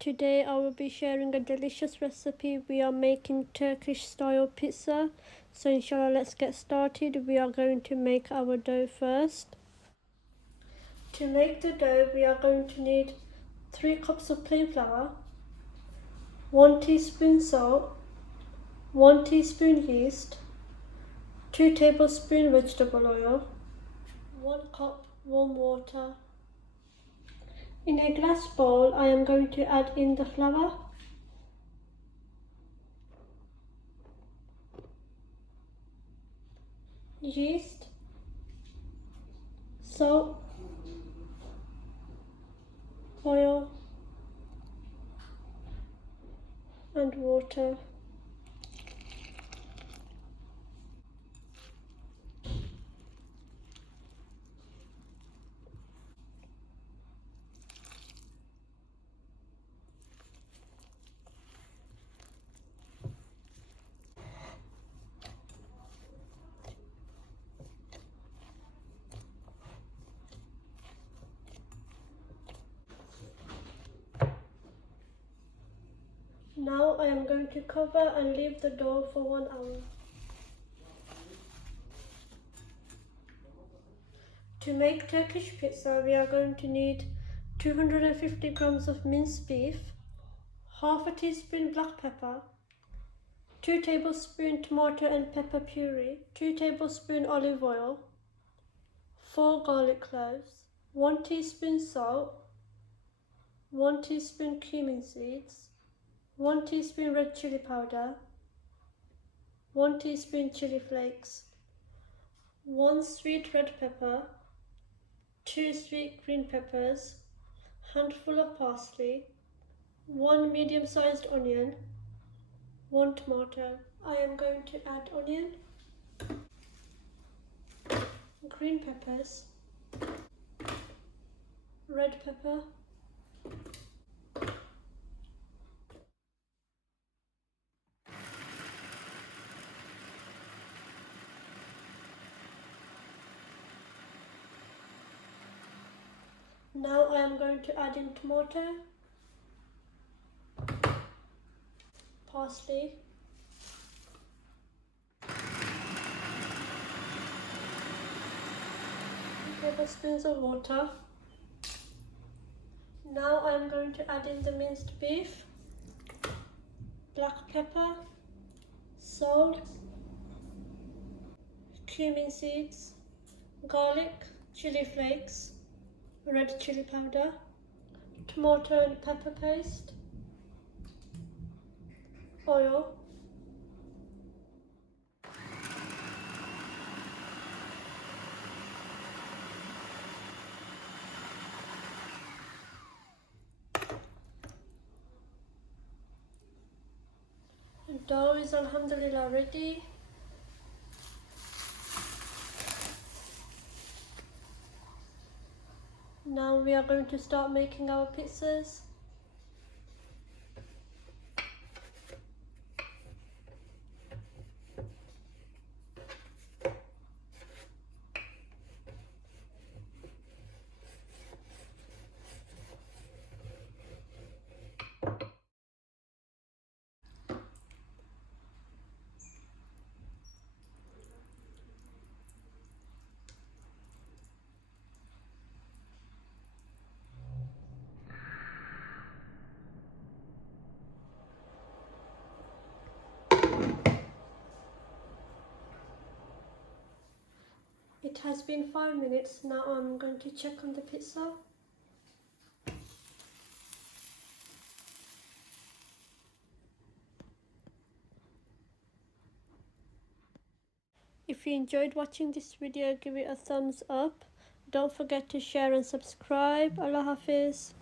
Today I will be sharing a delicious recipe. We are making Turkish style pizza. So inshallah, let's get started. We are going to make our dough first. To make the dough, we are going to need 3 cups of plain flour, 1 teaspoon salt, 1 teaspoon yeast, 2 tablespoons vegetable oil, 1 cup warm water. In a glass bowl, I am going to add in the flour, yeast, salt, oil and water. Now I am going to cover and leave the dough for 1 hour. To make Turkish pizza, we are going to need 250 grams of minced beef, half a teaspoon black pepper, 2 tablespoons tomato and pepper puree, 2 tablespoons olive oil, 4 garlic cloves, 1 teaspoon salt, 1 teaspoon cumin seeds, 1 teaspoon red chili powder, 1 teaspoon chili flakes, 1 sweet red pepper, 2 sweet green peppers, handful of parsley, 1 medium-sized onion, 1 tomato. I am going to add onion, green peppers, red pepper, now I am going to add in tomato, parsley, tablespoons of water. Now I am going to add in the minced beef, black pepper, salt, cumin seeds, garlic, chili flakes, red chili powder, tomato and pepper paste, oil, the dough is alhamdulillah ready. Now we are going to start making our pizzas. It has been 5 minutes. Now I'm going to check on the pizza. If you enjoyed watching this video, give it a thumbs up. Don't forget to share and subscribe. Allah Hafiz.